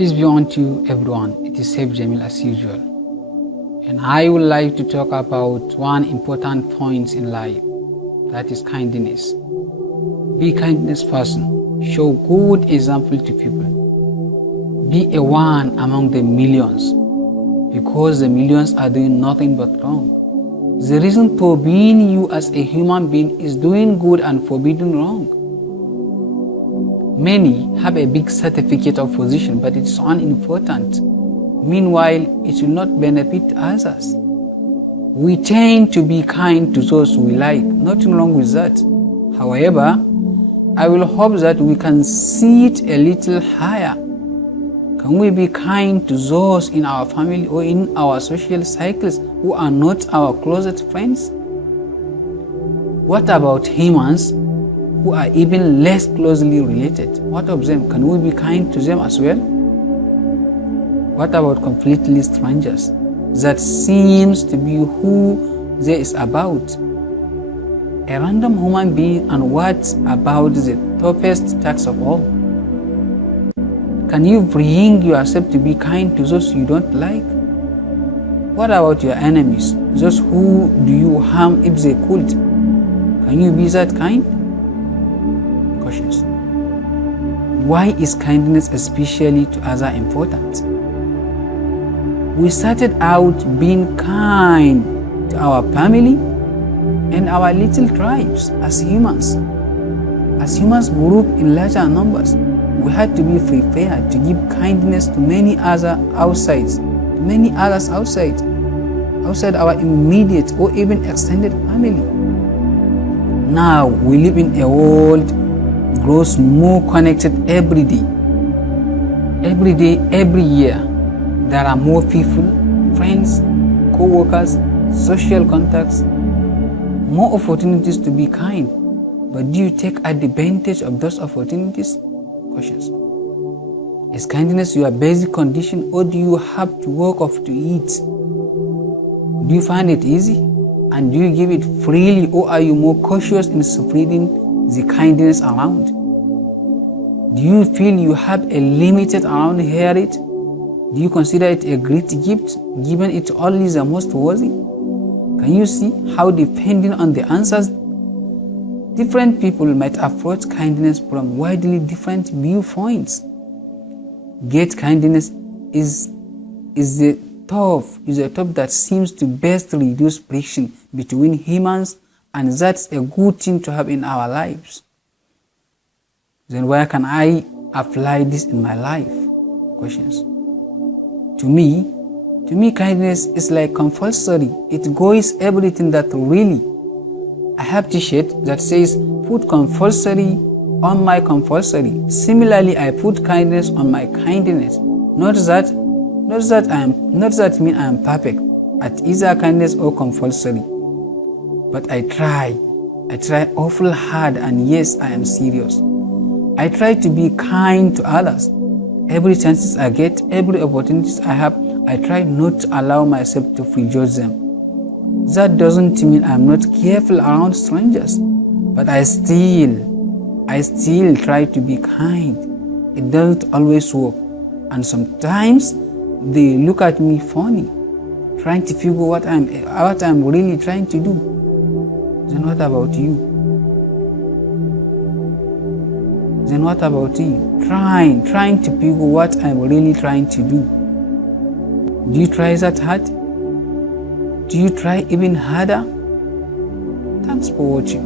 Peace be unto everyone. It is Saif Jamil as usual. And I would like to talk about one important point in life, that is kindness. Be kindness person. Show good example to people. Be a one among the millions, because the millions are doing nothing but wrong. The reason for being you as a human being is doing good and forbidding wrong. Many have a big certificate of position, but it's unimportant. Meanwhile, it will not benefit others. We tend to be kind to those we like, nothing wrong with that. However, I will hope that we can see it a little higher. Can we be kind to those in our family or in our social cycles who are not our closest friends? What about humans who are even less closely related? What of them? Can we be kind to them as well? What about completely strangers? That seems to be who there is about. A random human being, and what about the toughest task of all? Can you bring yourself to be kind to those you don't like? What about your enemies? Those who do you harm if they could? Can you be that kind? Questions. Why is kindness especially to others important? We started out being kind to our family and our little tribes as humans. As humans grew up in larger numbers, we had to be prepared to give kindness to many others outside our immediate or even extended family. Now we live in a world grows more connected every day. Every day, every year, there are more people, friends, co-workers, social contacts, more opportunities to be kind. But do you take advantage of those opportunities? Questions. Is kindness your basic condition, or do you have to work off to it? Do you find it easy? And do you give it freely, or are you more cautious in spreading the kindness around? Do you feel you have a limited amount here? Do you consider it a great gift, given it only the most worthy? Can you see how, depending on the answers, different people might approach kindness from widely different viewpoints? Yet kindness is the top that seems to best reduce friction between humans, and that's a good thing to have in our lives. Then where can I apply this in my life? Questions. To me, kindness is like compulsory. It goes everything that really. I have a t-shirt that says, put compulsory on my compulsory. Similarly, I put kindness on my kindness. Not that mean I am perfect at either kindness or compulsory. But I try awful hard, and yes, I am serious. I try to be kind to others. Every chance I get, every opportunity I have, I try not to allow myself to prejudge them. That doesn't mean I'm not careful around strangers, but I still try to be kind. It doesn't always work, and sometimes they look at me funny, trying to figure what I'm really trying to do. Then what about you? Trying to figure what I'm really trying to do. Do you try that hard? Do you try even harder? Thanks for watching.